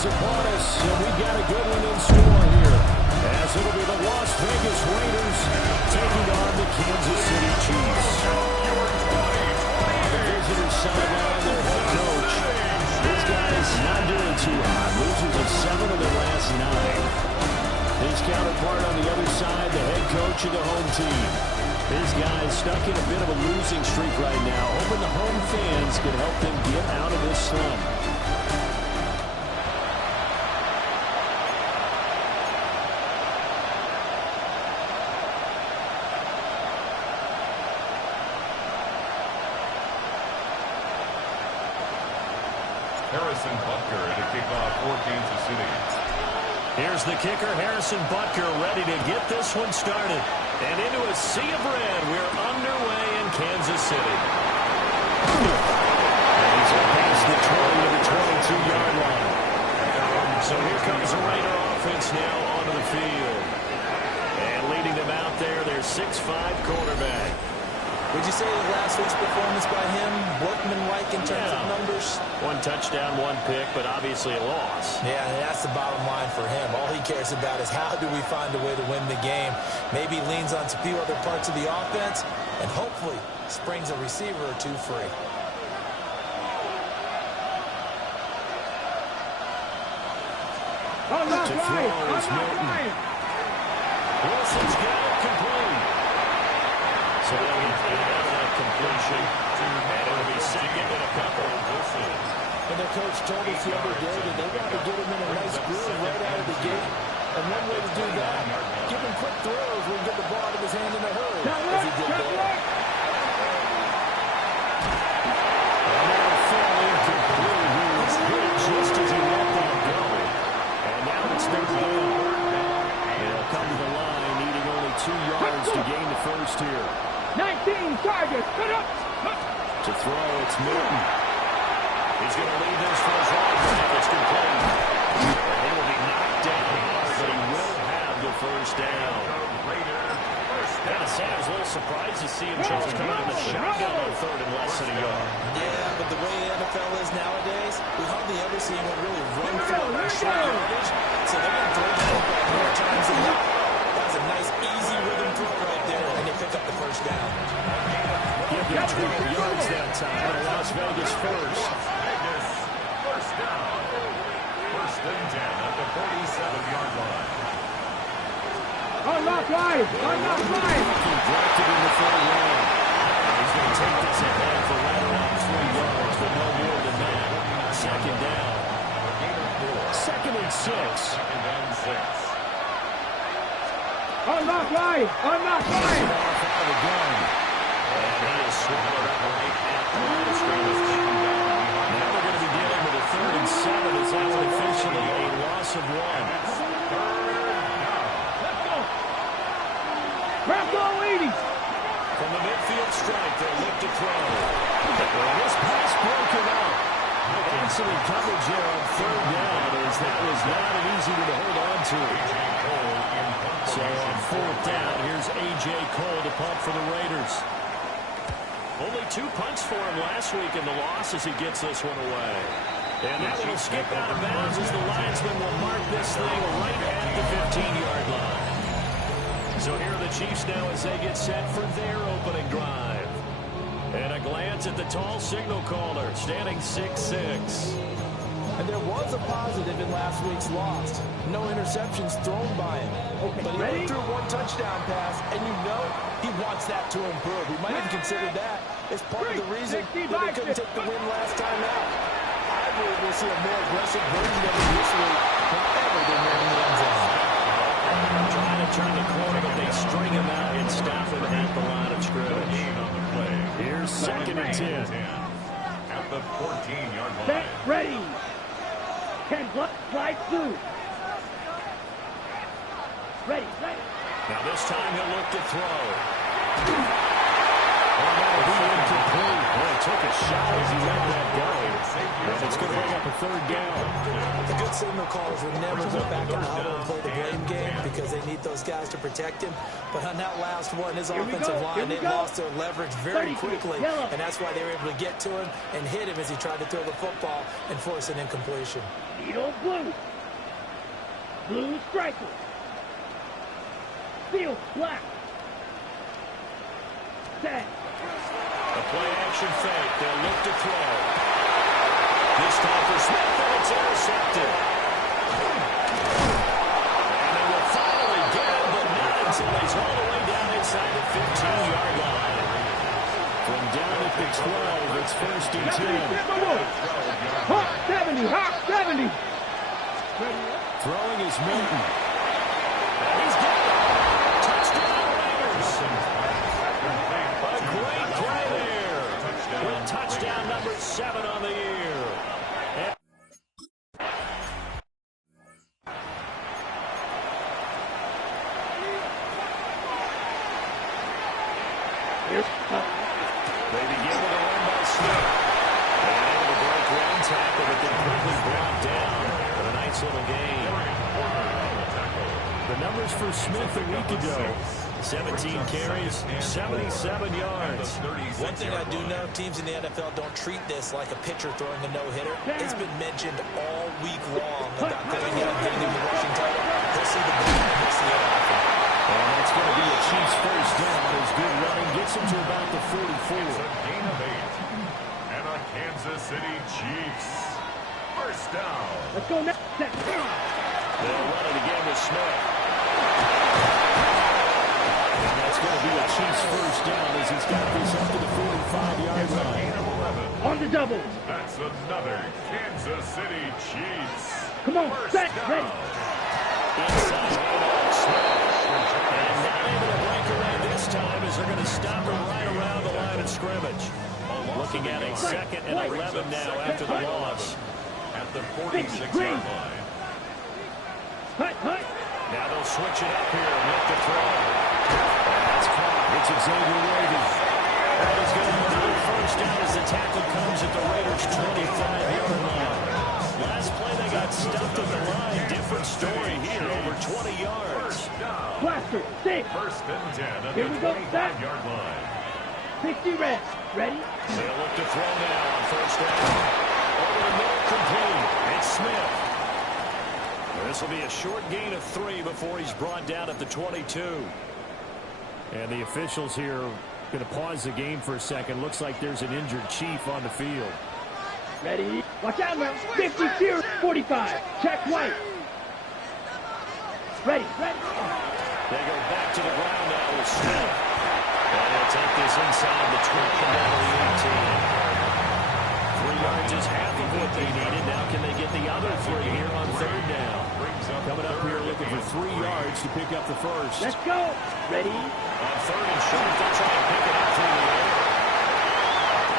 is upon us, and we've got a good one in store here, as it'll be the Las Vegas Raiders taking on the Kansas City Chiefs. On the visitor sideline, their head coach. This guy's not doing too hot. Losers of 7 of their last 9. His counterpart on the other side, the head coach of the home team. This guy's stuck in a bit of a losing streak right now, hoping the home fans can help them get out of this slump. Harrison Butker to kick off for Kansas City. Here's the kicker, Harrison Butker, ready to get this one started. And into a sea of red, we're underway in Kansas City. And he's past the 20 to the 22-yard line. So here comes the Raider offense now onto the field. And leading them out there, their 6'5" quarterback. Would you say that last week's performance by him, workmanlike in terms of numbers? 1 touchdown, 1 pick, but obviously a loss. Yeah, that's the bottom line for him. All he cares about is how do we find a way to win the game. Maybe leans on a few other parts of the offense, and hopefully springs a receiver or 2 free. To throw is Milton. Wilson's got it complete. So they'll get that completion. And it'll be second and a couple. And their coach told us the other day that they want to get him in a nice groove right out of the gate. And one way to do that, give him quick throws where he get the ball out of his hand in a hurry, as he did there. Just as he let that go. And now it's their ball. They'll come to the line, needing only 2 yards to gain the first here. 19 targets, put up. To throw, it's Milton. He's going to lead this for his running back. It's complete. And he will be knocked down, but he will have the first down. Gotta say, I was a little surprised to see him just come out of the shotgun on 3rd and less than a yard. Yeah, but the way the NFL is nowadays, we hardly ever see anyone really run through on short yardage. So they're going to throw the football more times than not. That was a nice, easy rhythm throw right there, and they pick up the first down. Give him 12 yards that time, and Las Vegas first. First down. 1st and 10 at the 47-yard line. Unlock line! Unlock line! Drafted in the 3rd round. He's going to take this ahead for right around 3 yards, but no more than that. 2nd down. 2nd and 6. 2nd and 6. Unlock line! Unlock line! Off out of the gun. And he is swallowed right at the line of scrimmage. Now we're going to be dealing with a 3rd and 7 as that's officially a loss of 1. Grab all 80! From the midfield strike, they look to throw. Well, this pass broken up. Excellent coverage there on 3rd down, as that was not an easy one to hold on to. So on 4th down, here's A.J. Cole to punt for the Raiders. Only 2 punts for him last week in the loss as he gets this one away. And that one will skip out of bounds as the linesman will mark this thing right at the 15-yard line. So here are the Chiefs now as they get set for their opening drive. And a glance at the tall signal caller, standing 6'6". And there was a positive in last week's loss. No interceptions thrown by him. But he only threw 1 touchdown pass, and you know he wants that to improve. We might even consider that as part of the reason that they couldn't take the win last time out. I believe we'll see a more aggressive version of it this week whenever they're near the end zone. Trying to turn the corner, but they string him out and stop him at the line of scrimmage. Here's 2nd and 10. At the 14-yard line. Set, ready! 10 slide through. Ready. Now this time he'll look to throw. Incomplete. Boy, took a shot as he let that go. And it's going to bring up a 3rd down. The good signal callers will never go back in the huddle and play the blame game because they need those guys to protect him. But on that last one, his offensive line, they lost their leverage very quickly. And that's why they were able to get to him and hit him as he tried to throw the football and force an incompletion. Beetle blue. Blue striker. Field black. Set. A play action fake. They'll look to throw. This time for Smith, and it's intercepted. And they will finally get him, but not until he's all the way down inside the 15-yard line. From down at the 12, it's first and 10. Hawk 70, Hawk 70. Throwing is Milton. And he's got it. Touchdown Raiders. A great play there. With touchdown number 7 on the year. They begin with a run by Smith. And able to break one tackle, but then quickly brought down. But a nice little gain. The numbers for Smith a week ago. 17 carries, 77 yards. One thing I do know, teams in the NFL don't treat this like a pitcher throwing a no-hitter. It's been mentioned all week long about going out and getting him the rushing title. He'll see the ball, he'll see it often. And that's going to be a Chiefs first down as good running gets him to about the 44. It's a gain of 8. And a Kansas City Chiefs first down. Let's go next. They'll run it again with Smith. And that's going to be a Chiefs first down as he's got this up to the 45-yard line. Gain of 11. On the double. That's another Kansas City Chiefs. Come on, first set, down. ready. Inside handoff, Smith. And not able to break away this time as they're going to stop him right around the line of scrimmage. Looking at a 2nd and 11 now after the loss. At the 46-yard line. Hut. Now they'll switch it up here and look to throw. That's caught. It's Xavier Worthy. That is going to be another first down as the tackle comes at the Raiders' 25-yard line. Last play they got stuffed at the line. Different story here, over 20 yards. Blaster, 6. First and 10 at Here the we go, set. 25-yard line. 60 red. Ready? They'll look to throw now on first down. Over the middle, complete. It's Smith. This will be a short gain of 3 before he's brought down at the 22. And the officials here are going to pause the game for a second. Looks like there's an injured Chief on the field. Ready? Watch out now. 52, 45. Check white. Ready. They go back to the ground now with Smith. And they'll take this inside the 12 down to the 18. 3 yards is half of what they needed. Now can they get the other 3 here on 3rd down? Coming up here looking for 3 yards to pick up the first. Let's go. Ready? On 3rd and short, they'll try and pick it up through the air.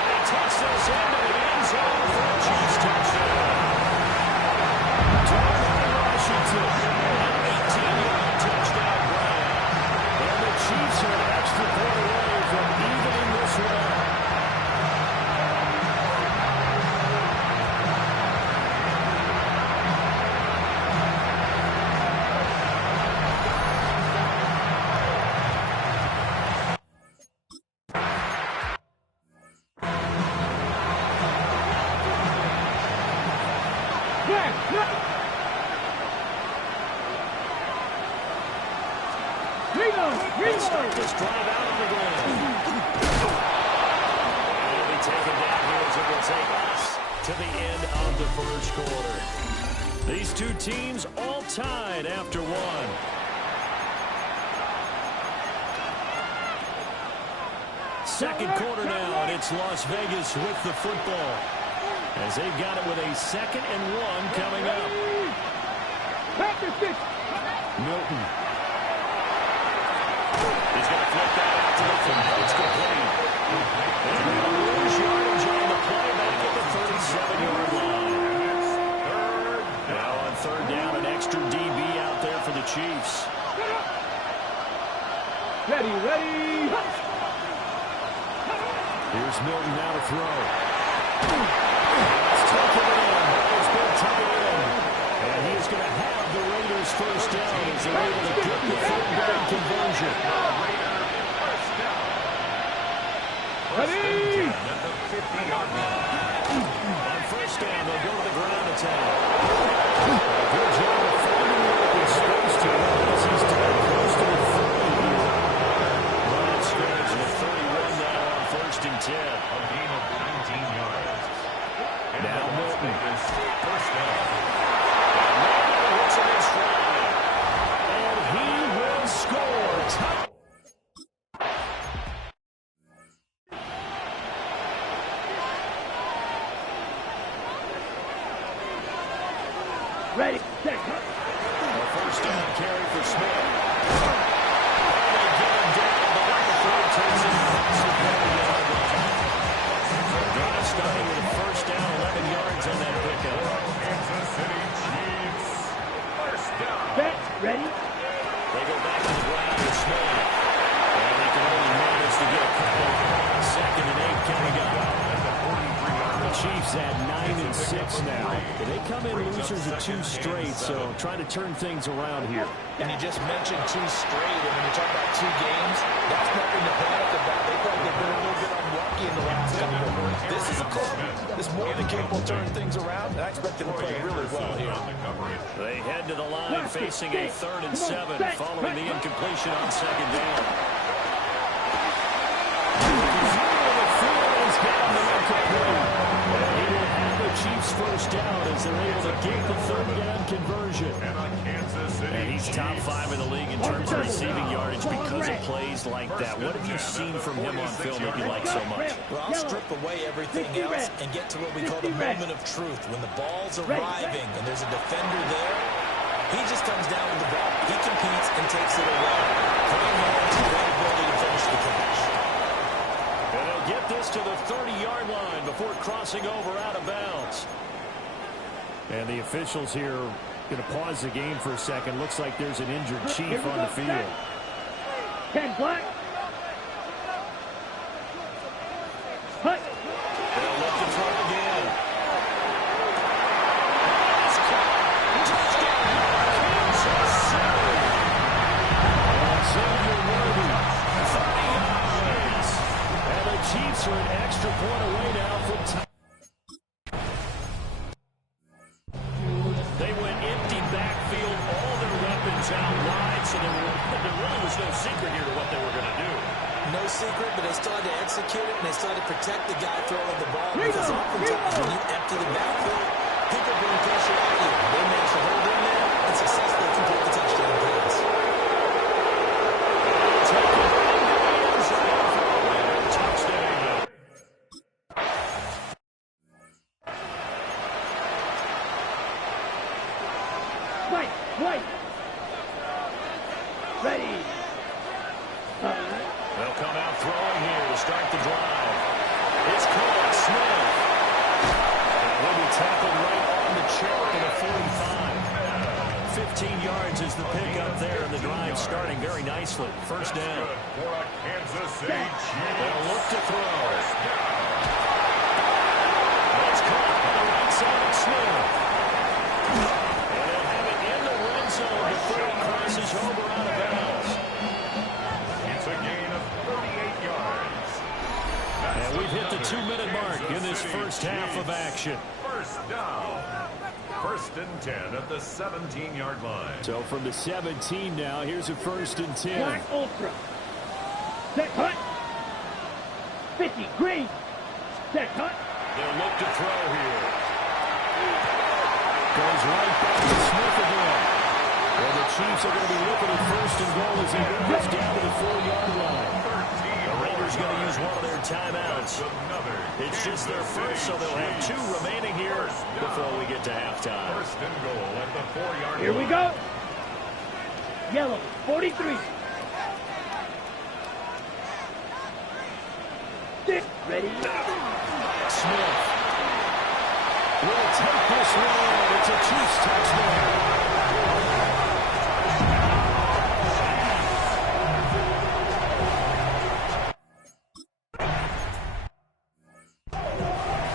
They toss this into the end zone for a Chiefs touchdown. Darnell Washington, an 18-yard touchdown grab. And the Chiefs are an extra point away from evening this one. Start this drive out on the ground. And he'll be taken down here as it will take us to the end of the first quarter. These two teams all tied after 1. Second quarter now, and it's Las Vegas with the football. As they've got it with a 2nd and 1 coming up. Milton. He's going to flip that out to the front. It's complete. And they'll lose yardage on the play back at the 37-yard line. Now on 3rd down, an extra DB out there for the Chiefs. Ready. Here's Milton now to throw. It's taken in. It's been taken in. And he is going to have the Raiders first down as they're able to get the 3rd down conversion. Ready? On first down, they'll go to the ground attack. Good job of finding the open space to run as he's down close to the 30 here. Line scrimmage to 31 now on first and 10. A gain of 19 yards. Now Milton. First down. Hits him in stride. And he will score. Ready, set. A first down carry for Smith. And they get him down. The number 4 takes him across the 40-yard line. Drive starting with a first down, 11 yards on that pickup. Kansas City Chiefs. First down. Set, ready. They go back to the ground with Smith. And they can only manage to get a couple. Second and 8 coming up. The Chiefs at 9-6 now. They come in losers of 2 straight, so trying to turn things around here. And you just mentioned 2 straight, and when you talk about 2 games, that's nothing to panic about. They thought they've been a little bit unlucky in the last couple. This is a call. This more than capable of turning things around, and I expect them to play really well here. They head to the line facing a 3rd and 7 following the incompletion on second down. He will have the Chiefs first down as they're able to get the 3rd down conversion. And he's top 5 in the league in terms of receiving yardage because of plays like that. What have you seen from him on film that you like so much? Well, I'll strip away everything else and get to what we call the moment of truth. When the ball's arriving and there's a defender there, he just comes down with the ball. He competes and takes it away. Playing yards, great ability to finish the catch. And they'll get this to the 30-yard line before crossing over out of bounds. And the officials here going to pause the game for a second. Looks like there's an injured Chief on the field. 10 black. Hut. They'll look to throw again. Xavier Worthy, 30 yards. And the Chiefs are an extra point away now from time. They went empty backfield, all their weapons out wide, so there really was no secret here to what they were going to do. No secret, but they started to execute it, and they started to protect the guy throwing the ball, because oftentimes when you empty the backfield, people bring pressure at you. They managed to hold in there and successfully complete the touchdown pass. Touchdown. White. Ready. They'll come out throwing here to start the drive. It's caught. Smith. And he'll be tackled right on the check at a 45. 15 yards is the pickup there, and the drive starting very nicely. First down. For a Kansas City Chiefs. They'll look to throw. That's caught on the right side of Smith. And they'll have it in the red zone before he crosses over out of bounds. It's a gain of 38 yards. And we've hit the 2-minute mark in this first half of action. First down. First and 10 at the 17-yard line. So from the 17 now, here's a first and 10. Black Ultra. Set hut. 50 green. Set hut. They'll look to throw here. Goes right back to Smith again. Well, the Chiefs are going to be looking at first and goal as he moves down to the 4-yard line. The Raiders going to use one of their timeouts. It's just their first, so they'll have 2 remaining here before we get to halftime. First and goal at the 4-yard line. Here we go. Yellow, 43. Ready. Smith will take this one. It's a Chiefs touchdown.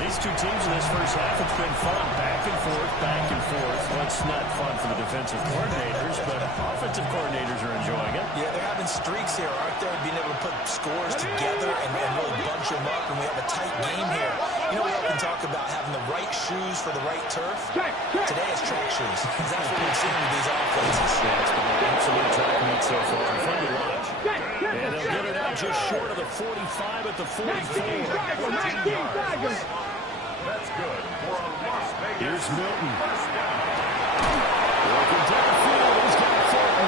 He's these two teams in this first half, it's been fun. Back and forth, back and forth. Well, it's not fun for the defensive coordinators, but offensive coordinators are enjoying it. Yeah, they're having streaks here, aren't they? Being able to put scores together and really bunch them up, and we have a tight game here. You know, we often talk about having the right shoes for the right turf. Today it's track shoes. That's what we've seen with these offenses. Yeah, it's been an absolute track meet so far. Fun to watch. And they'll get it out just short of the 45 at the 44. That's good for a Las Vegas. Here's Milton. First down. Working downfield. He's got Fulton.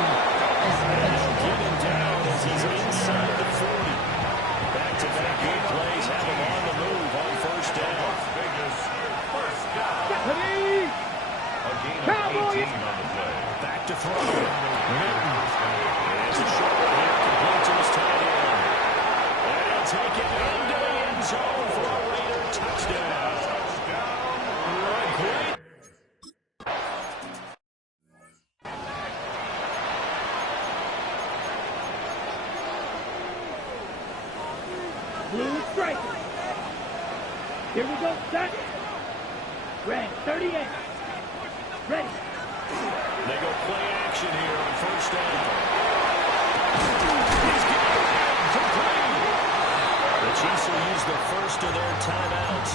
And they'll get him down as he's inside the 40. Back-to-back good plays have him on the move on first down. Las Vegas. First down. A gain of 18 on the play. Back to throw. Milton. It's a short one here. Complete to his tight end. And he'll take it into the end zone for a Raider touchdown. Great. Blue strike. Here we go, set. Red, 38. Ready. They go play action here on first down. He's got it. Complete. The Chiefs will use the first of their timeouts.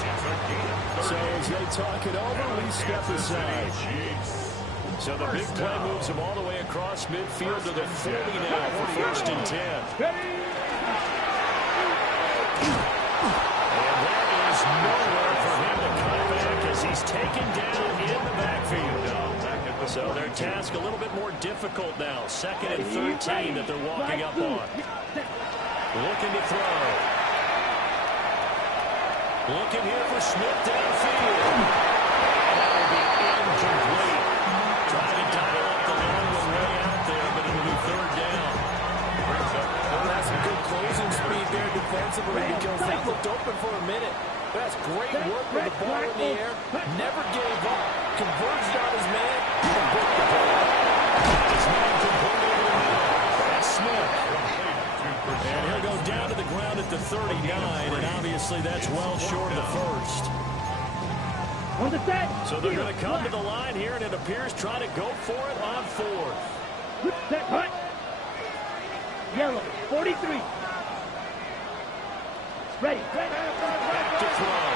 So as they talk it over, we step aside. So the big play moves them all the way across midfield to the 40 now for first and 10. And that is nowhere for him to come back as he's taken down in the backfield. So their task a little bit more difficult now. Second and 13 that they're walking up on. Looking to throw. Looking here for Smith downfield. That will be incomplete. Trying to dial up the long one way out there, but it'll be third down. Well, that's some good closing speed there defensively because they looked open for a minute. That's great work with the ball in the air. Never gave up. Converged on his man. And broke the ball. His man complete over the middle. That's Smith. And he'll go down to the ground at the 39, and obviously that's well short of the first. On the set. So they're going to come to the line here, and it appears trying to go for it on fourth. Set, hut. Yellow, 43. Ready. Back to throw.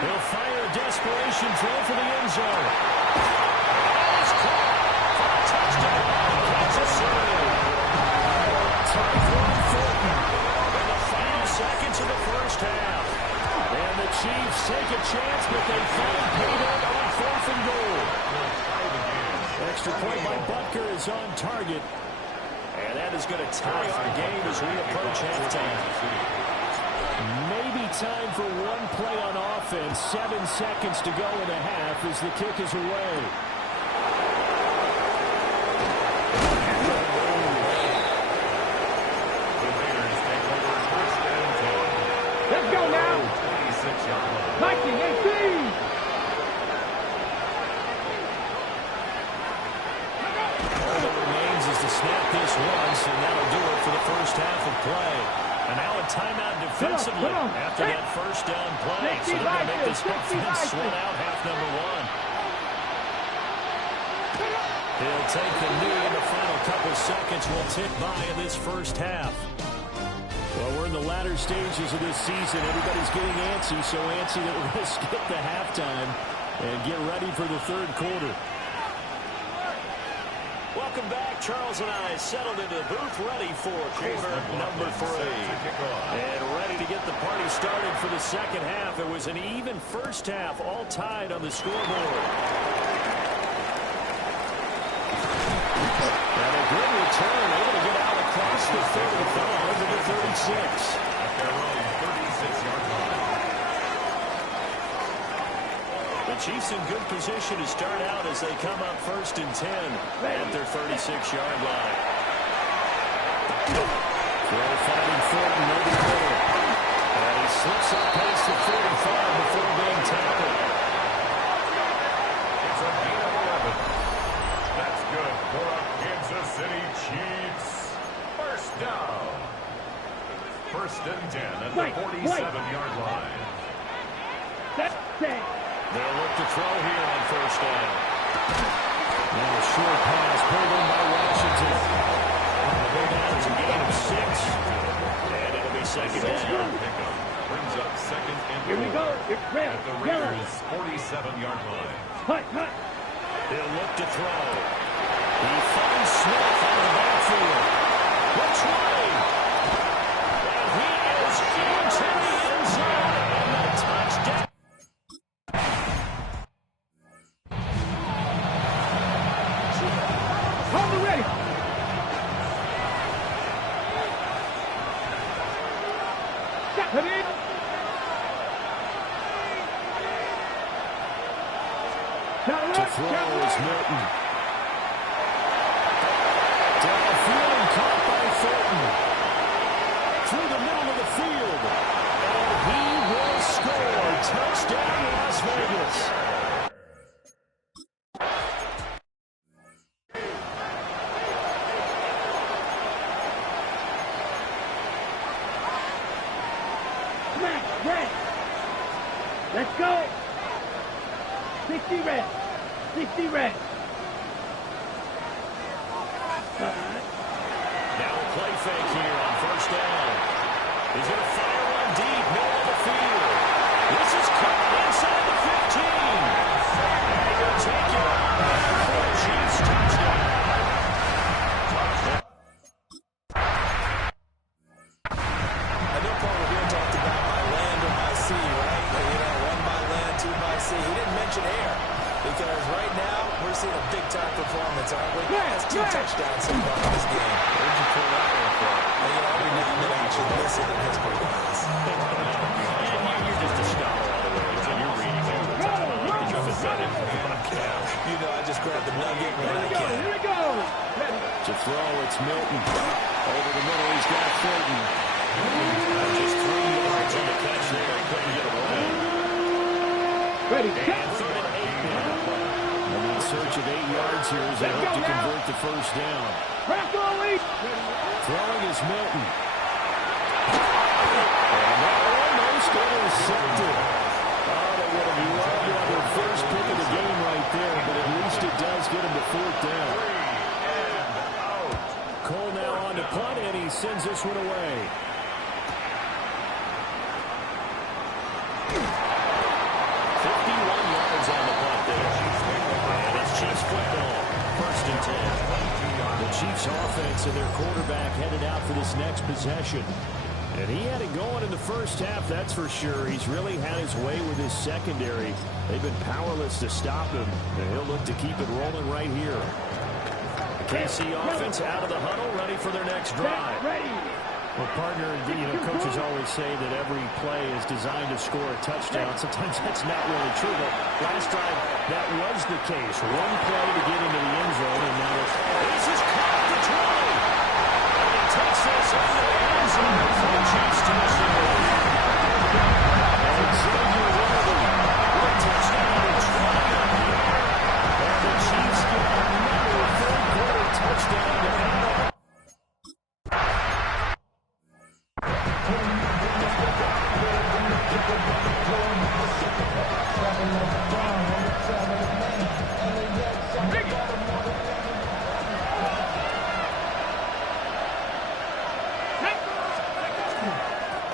He'll fire a desperation throw for the end zone. And it's caught for a touchdown. Kansas City. Tyquan Thornton in the final seconds of the first half. And the Chiefs take a chance, but they find payday on fourth and goal. Extra point by Butker is on target. And that is going to tie our game as we approach halftime. Maybe time for one play on offense. 7 seconds to go in the half as the kick is away. Let's go now. 1918. All that remains is to snap this once, and that'll do it for the first half of play. And now a timeout defensively after that first down play. So they're going to make this offense sweat out half number one. He'll take the knee in the final couple seconds. Will tick by in this first half. Well, we're in the latter stages of this season. Everybody's getting antsy, so antsy that we're going to skip the halftime and get ready for the third quarter. Welcome back. Charles and I settled into the booth, ready for quarter number 3. And ready to get the party started for the second half. It was an even first half, all tied on the scoreboard. And a good return, able to get out across the 35 to the 36. At their own 36-yard line. The Chiefs in good position to start out as they come up first and 10 at their 36-yard line. Throw finding Thornton over the middle. And he slips up past the 45 before being tackled. It's a gain of 11. That's good for our Kansas City Chiefs. First down. First and 10 at the 47-yard line. Say. They'll look to throw here on first down. And a short pass pulled in by Washington. They're down to gain of 6. And it'll be second down. Pickup brings up second and 4. Here we go. It's red. At the Raiders' 47-yard line. Hut, hut. They'll look to throw. He finds Smith out of the backfield. Which way? And he is into the end zone. And the touchdown. On the ready. Stop it in. To throw is Milton. Downfield and caught by Fulton. Through the middle of the field. And he will score. Touchdown, Las Vegas. Smack, red. Let's go. 60 red. 60 red. Now a play fake here on first down. He's going to fire one deep, middle of the field. This is caught inside the 15. And he'll take it on for a Chiefs touchdown. I know Paul Revere talked about by land or by sea, right? You know, one by land, two by sea. He didn't mention air because right now we're seeing a big-time performance, aren't we? That's 2 touchdowns so far in this game. Where'd you pull that one from? And, you know, every now and then I actually listen in history class. You're just a scholar all the way around. You're reading it. You know, I just grab the nugget when I can. Here we go. To throw, it's Milton. Over the middle, he's got Fulton. Just 3 yards on the catch there. He couldn't get away. Ready, And 3rd and 8 now. And in search of 8 yards here as they hope to convert the first down. Throwing is Milton. And that almost intercepted. Oh, they would have loved to have their first pick of the game right there, but at least it does get him to 4th down. Cole now on to punt, and he sends this one away. 51 yards on the punt there. And it's Chiefs football. 1st and 10. The Chiefs offense and their quarterback headed out for this next possession. And he had it going in the first half, that's for sure. He's really had his way with his secondary. They've been powerless to stop him, and he'll look to keep it rolling right here. The KC offense out of the huddle, ready for their next drive. Well, partner, you know, coaches always say that every play is designed to score a touchdown. Sometimes that's not really true, but last drive, that was the case. One play to get into the end zone, and now this is caught the 20. And he takes this into the end zone for the Chiefs touchdown. And Xavier Worthy, one touchdown to try up here. And the Chiefs get another 3rd-quarter touchdown to add up.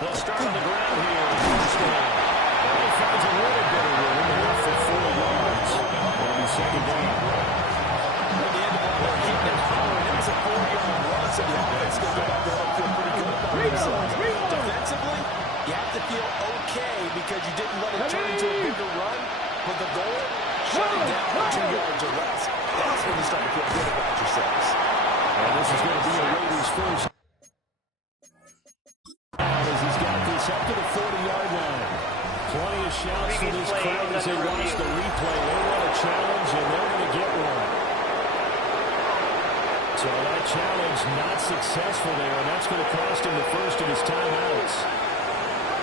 They'll start on the ground here. First down. And he finds a little bit of room enough for 4 yards. It'll be second down. At the end of the ball, hitting and hollering. It was a 4-yard run, so the offense going to go back there and feel pretty good about themselves. Defensively, you have to feel okay because you didn't let it turn into a bigger run. But the goal, shutting down for 2 yards or less. That's when you start to feel good about yourselves. And this is going to be a Raiders first. As he's got this up to the 40-yard line. Plenty of shouts for this crowd as they watch the replay. They want a challenge, and they're going to get one. So that challenge not successful there, and that's going to cost him the first of his timeouts.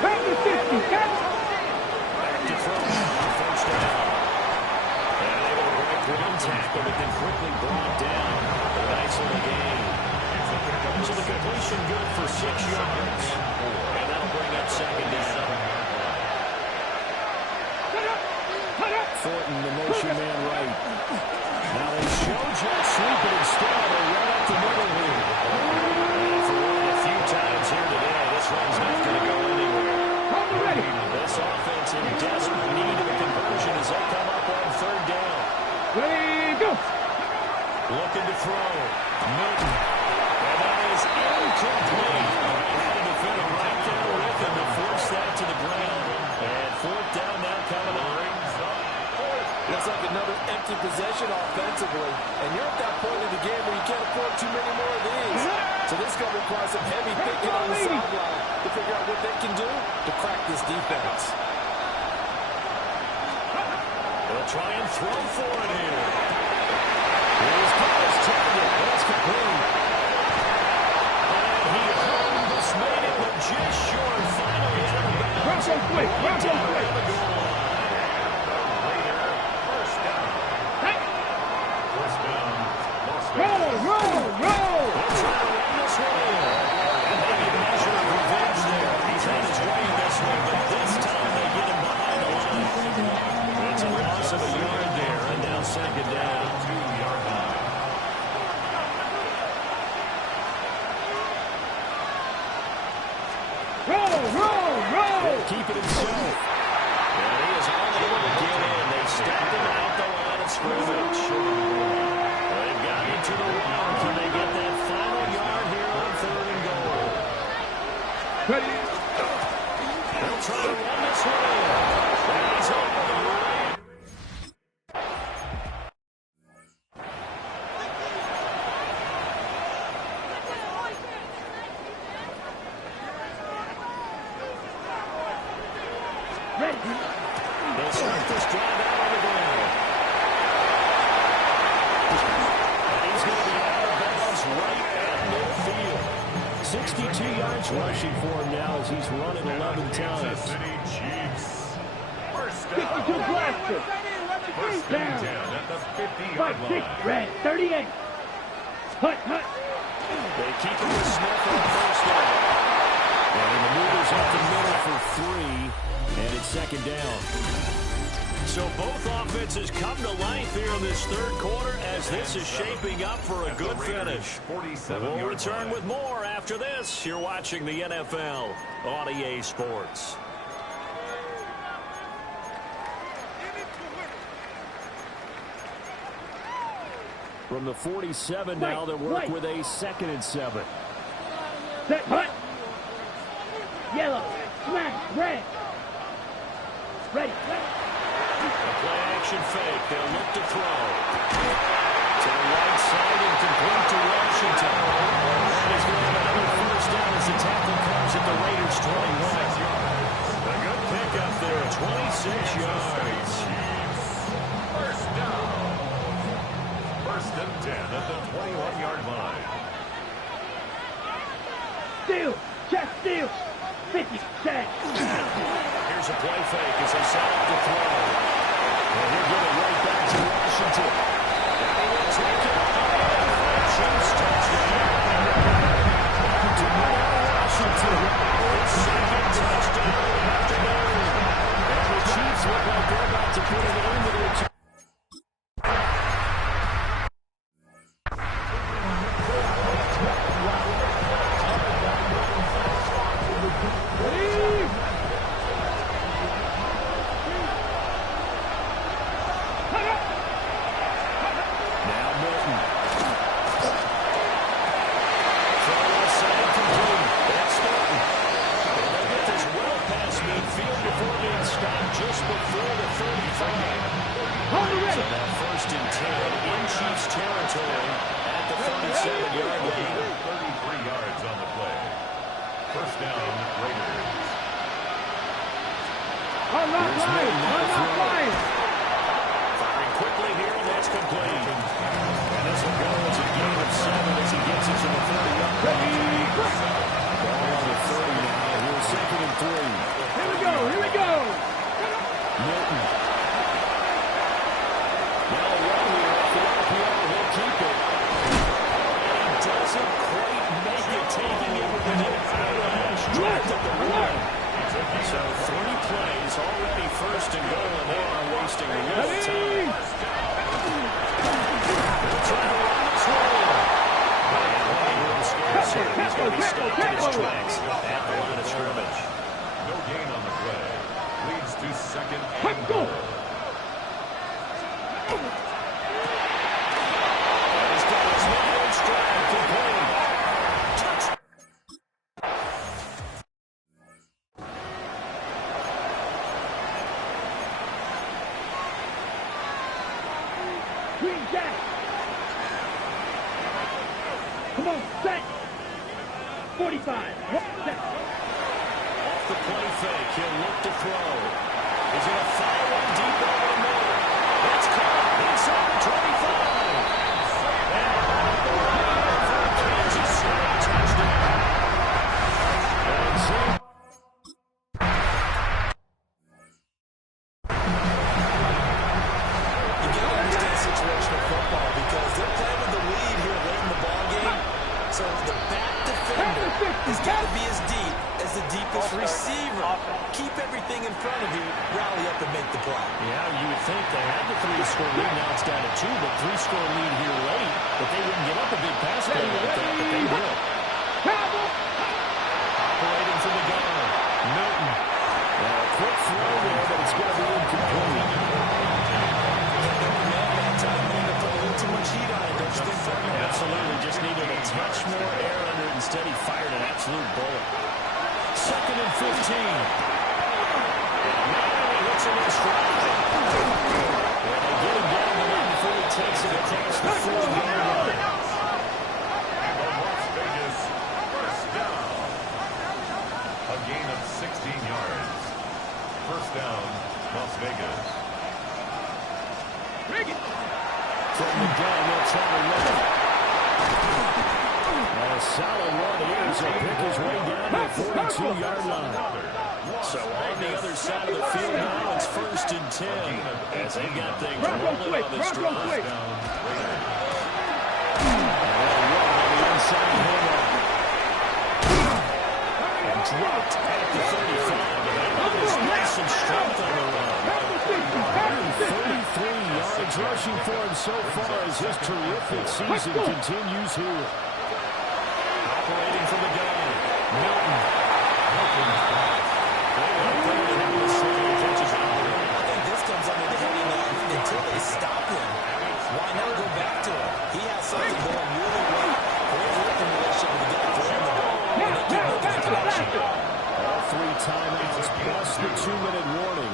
Back to 50, catch. Back to throw on first down. And able to break one tackle, but then quickly brought down. A nice little gain. So the completion good for 6 yards. And that'll bring up second down. Thornton, the motion man right. Now they show jet sweep it instead. They run up the middle here. And for one a few times here today, this one's not going to go anywhere. This offense in desperate need of a conversion as they come up on third down. Ready, go. Looking to throw. Milton. And that is incomplete. Had to defend it right there with him to force that to the ground. And fourth down now coming up. Looks like another empty possession offensively. And you're at that point in the game where you can't afford too many more of these. So this is going to require some heavy thinking on the sideline to figure out what they can do to crack this defense. They'll try and throw for it here. Here's Paul's target. That's complete. And he almost made it, but just short. Finally out of bounds. Rock on quick. Rock on quick. Roll, roll, roll. Let's try to run this one in. And maybe a measure of revenge there. He's had his way in this one, but this time they get him behind the line. It's a loss of a yard there, and now second down. 2-yard line. Roll, roll, roll. He'll keep it himself. And he is unable to get in. They stopped him out the line of scrimmage. They've got into the run. Can they get that final yard here on third and goal? Ready. They'll try to run this one in. And he's over the line. Ready. They'll start this drive out on the ground. And he's going to be out of bounds right at midfield. 62 yards rushing for him now as he's run it 11 times. Kansas City Chiefs. First 52 down. blaster. First Down. down at the 50-yard 5, 6, line. red. 38. Hut, hut. They keep it with Smith on first down. And the mover's up the middle for 3, and it's second down. So both offenses come to life here in this third quarter as this is shaping up for a good finish. We'll return with more after this. You're watching the NFL on EA Sports. From the 47 now, they work with a 2nd and 7. Set, hut. Yellow. Smash. Red. Ready. A play action fake. They'll look to throw. To the right side and complete to Washington. And he's going to have another first down as the tackle comes at the Raiders' 21. A good pickup there. 26 yards. First down. First and 10 at the 21-yard line. Steal. Check steal. 50. Check. Here's a play fake as they set up the throw. And he'll get it right back to Washington. And he will take it off. Chiefs touchdown. To Washington. His second touchdown of the afternoon. And the Chiefs look like they're about to put it into their team. Just before the 35. So now first and 10 in Chiefs territory at the 37-yard line. 33 yards on the play. First down, Raiders. I'm not flying. I'm not flying. Firing quickly here, and that's complete. And this will go as a gain of 7 as he gets it to the 30-yard line. Ball on the 30 now. Here's 2nd and 3. Here we go. Here we go. Milton. Now a run here off the RPO. He'll keep it. And he doesn't quite make it, taking it with an eye rush. Dropped at the line. So 3 plays, already first and goal, and they are wasting a little time. They'll try to run this one. And running room scares him. He's going to be stopped in his tracks at the line of scrimmage. No gain on the play. Leads to second and goal. He's got his mid-range strike complete. Green Jack. Come on, set. 45. Set. Off the play fake, he'll look to throw. He's going to fire one deep over the middle. That's caught inside the 25. And for a Kansas City touchdown. And Zeke. You got to understand situational football because they're playing with the lead here late in the ball game. So the back defender has got to be as deep as the deepest receiver. Keep everything in front of you, rally up and make the play. Yeah, you would think they had the 3-score lead. Now it's down to 2, but 3-score lead here late. But they wouldn't give up a big pass play like that, but they did. Operating from the gun, Milton. A quick throw there, but it's going to be incomplete. Absolutely, just needed a touch more air under it. Instead, he fired an absolute bullet. Second and 15. Man, he hits him in stride. Well, they get him down the line before he takes it across the 40-yard line. And Las Vegas, first down. A gain of 16 yards. First down, Las Vegas. From the gun, they'll try to run it. A solid run here, so pick his way down to the 42-yard line. So on the other side of the field now, it's first and 10 as they've got things rolling on this drive. On the inside handle. And dropped at the 35. But that is nice and strength on the run. 133 yards rushing for him so far as his terrific season continues here. Operating from the gun, Milton. I think this comes under the heading of until they stop him. Why not go back to him? He has something going really well. Great working relationship with the guy throwing the ball. And they keep making the connection. All 3 timeouts plus the 2-minute warning.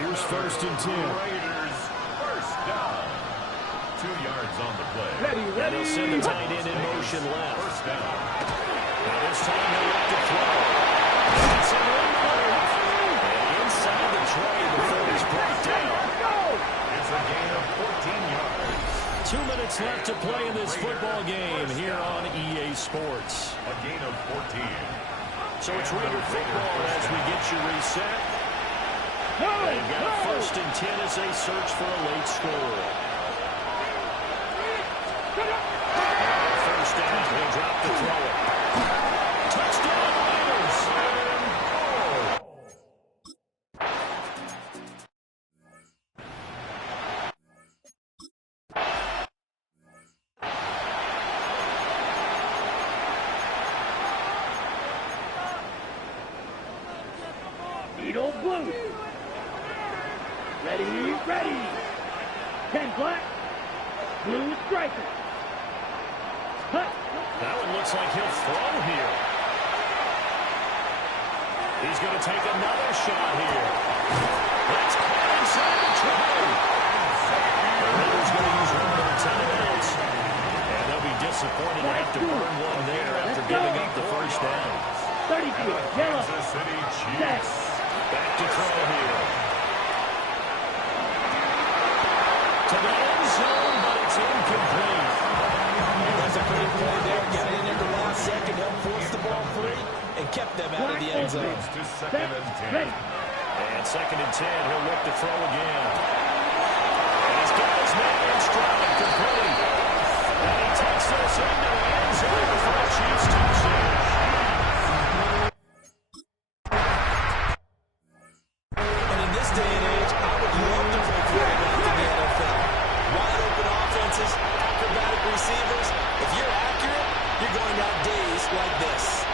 Here's first and 10. Raiders, first down. 2 yards on the play. And they'll send the tight end in motion left. First down. Now this time they'll look to throw. It's a and inside the tray before he's brought down. It's a gain of 14 yards. 2 minutes left to play in this football game here on EA Sports. A gain of 14. So it's Raider football as we get you reset. They've got first and 10 as they search for a late score. First down, he'll drop the throw. Touchdown, Raiders! Eagle blue. Ready. 10 black. Blue striker. Cut. That one looks like he'll throw here. He's going to take another shot here. That's caught inside the tray. The Raiders going to use one of their timeouts. And they'll be disappointed to have to burn one there after giving up the first down. 32. Yellow. Kansas City Chiefs. Set. Back to throw here. To the end zone, but it's incomplete. That's a great play there. Got it in at the last second, helped force the ball free, and kept them out of the end zone. Leads to second and 10. Ready. And second and 10, he'll look to throw again. And he's got his man in stride, complete. And he takes this into the end zone for a Chiefs touchdown. And day and age, I would love to play quarterback in the NFL. Wide open offenses, acrobatic receivers. If you're accurate, you're going to have days like this.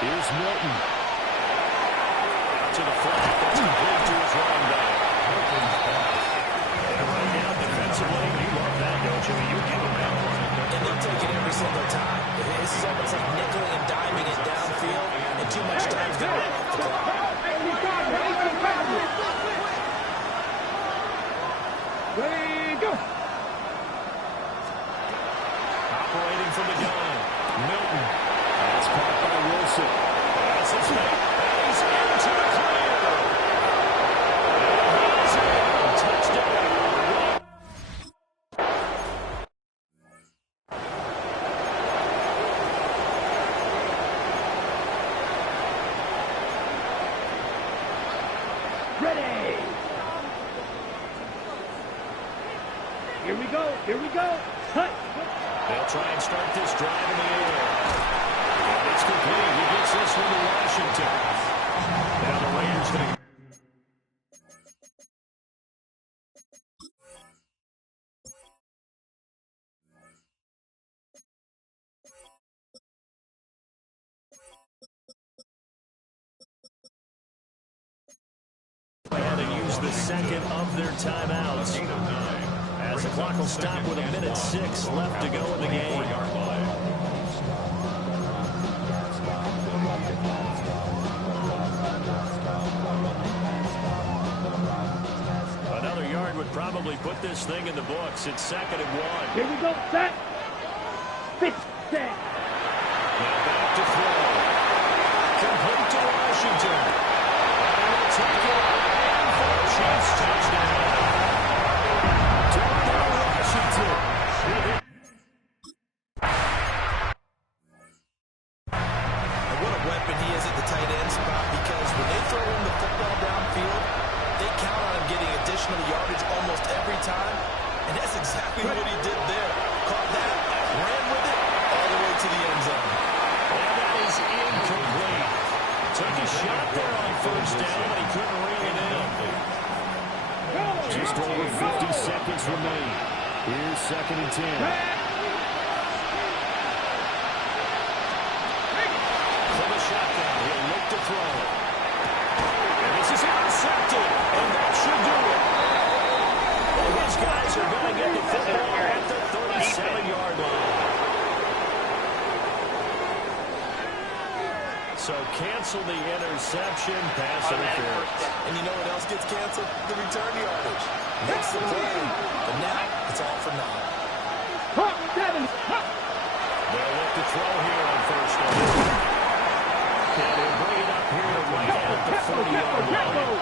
Here's Milton. Out to the flat. That's complete to his running back. And right now, defensively, you love that, don't you? You give him that one. And they'll take it every single time. This is almost like nickeling and diming it downfield, and too much time's going to run off the clock. Ready, go. Operating from the gun. Milton. That's caught by Wilson. That's his fake. He's into the clear. And he's in. Touchdown. Ready. Here we go. Here we go. Cut. They'll try and start this drive in the air. And it's complete. He gets this one to Washington. Now the Raiders going to... ahead and use the second of their timeouts. As the clock will stop with 1:06 left to go in the game. Another yard would probably put this thing in the books. It's 2nd and 1. Here we go. Set. Fit. Set. Now back to throw. Complete to Washington. And we'll take it and for a Chiefs touchdown. Touchdown Washington. And what a weapon he is at the tight end spot, because when they throw him the football downfield, they count on him getting additional yardage almost every time. And that's exactly what he did there. Caught that, ran with it, all the way to the end zone. And that is incomplete. Took a shot there on first down, but he couldn't reel it in. Just over 50 seconds remain. Here's 2nd and 10. From the shotgun, he'll look to throw. And this is intercepted, and that should do it. Well, his guys are going to get the football at the 37-yard line. So cancel the interception, pass interference. And you know what else gets canceled? The return yardage. Makes the play, but now it's all for naught. Hop, 7. Hop. They'll look to throw here on first down. And they'll bring it up here right at the 40-yard line.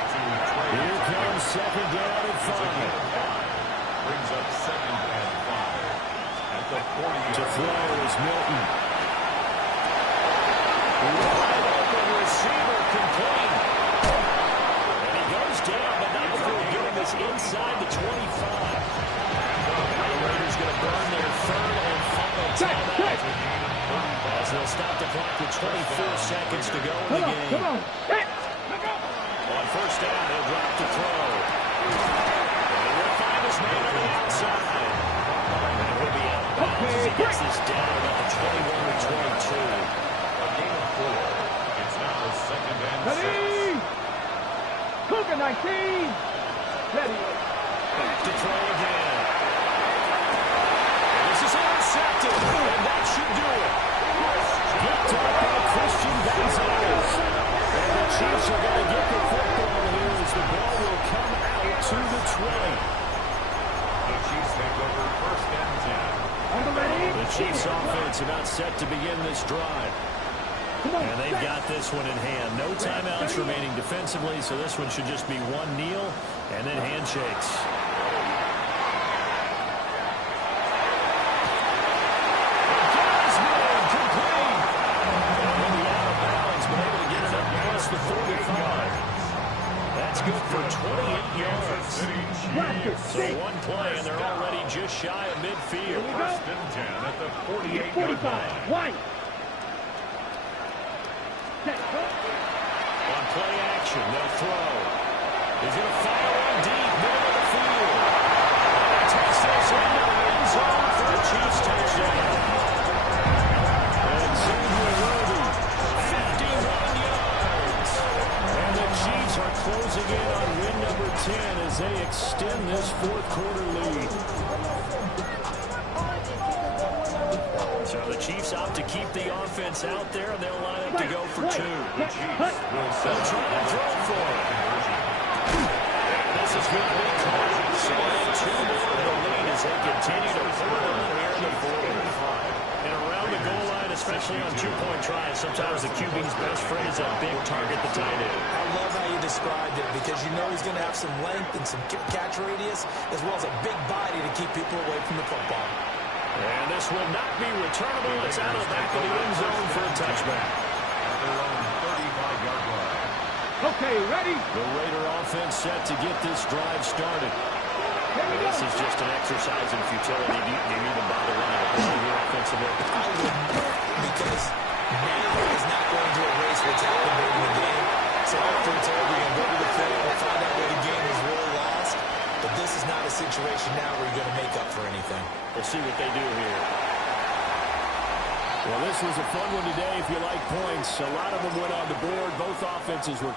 Here comes 2nd down and 5. Brings up 2nd and 5 at the 40. To throw is Milton. Wide open receiver complete. And he goes down, but not before getting this inside the 25. The Raiders going to burn their 3rd and final timeout. As they'll stop the clock with 24 seconds to go in the game. Come on. On first down, he'll drop to throw. And he'll find his man on the outside. And he'll be out of bounds as he gets this down at the 21-22. It's now 2nd and 6. Ready. Cougar 19. Ready. Back to throw again. And this is intercepted. And that should do it. Picked up by Christian Gonzalez. And the Chiefs are going to get the football here as the ball will come out to the 20. The Chiefs take over 1st and 10. On the ready. The Chiefs offense about set to begin this drive. And they've got this one in hand. No timeouts remaining defensively, so this one should just be one kneel and then handshakes. Complete. And he'll be out of bounds, but able to get it up past the 45. That's good for 28 yards. So one play, and they're already just shy of midfield. 1st and 10 at the 48-yard 45. line. White. On play action. action. They'll throw. He's going to fire one deep, middle of the field. Takes this into the end zone for a Chiefs touchdown. And Xavier Worthy, 51 yards. And the Chiefs are closing in on win number 10 as they extend this fourth quarter lead. So the Chiefs opt to keep the offense out there, and they'll line up to go for two. The Chiefs will throw for it. And this is going to be caught. So two more to the lead as they continue to pour it on here in the fourth. And around the goal line, especially on two-point tries, sometimes the QB's best friend is a big target, the tight end. I love how you described it because you know he's going to have some length and some catch radius as well as a big body to keep people away from the football. And this will not be returnable. It's out of the back of the end zone for a touchback. At their own 35-yard line. Okay, ready? The Raider offense set to get this drive started. This is just an exercise in futility. Do you even bother running a play here offensively? I wouldn't, because now is not going to erase what's happened during the game. So after it's over, you're going to go to the field and find out where the game was really lost. But this is not a situation now where you're going to make up for anything. We'll see what they do here. Well, this was a fun one today if you like points. A lot of them went on the board. Both offenses were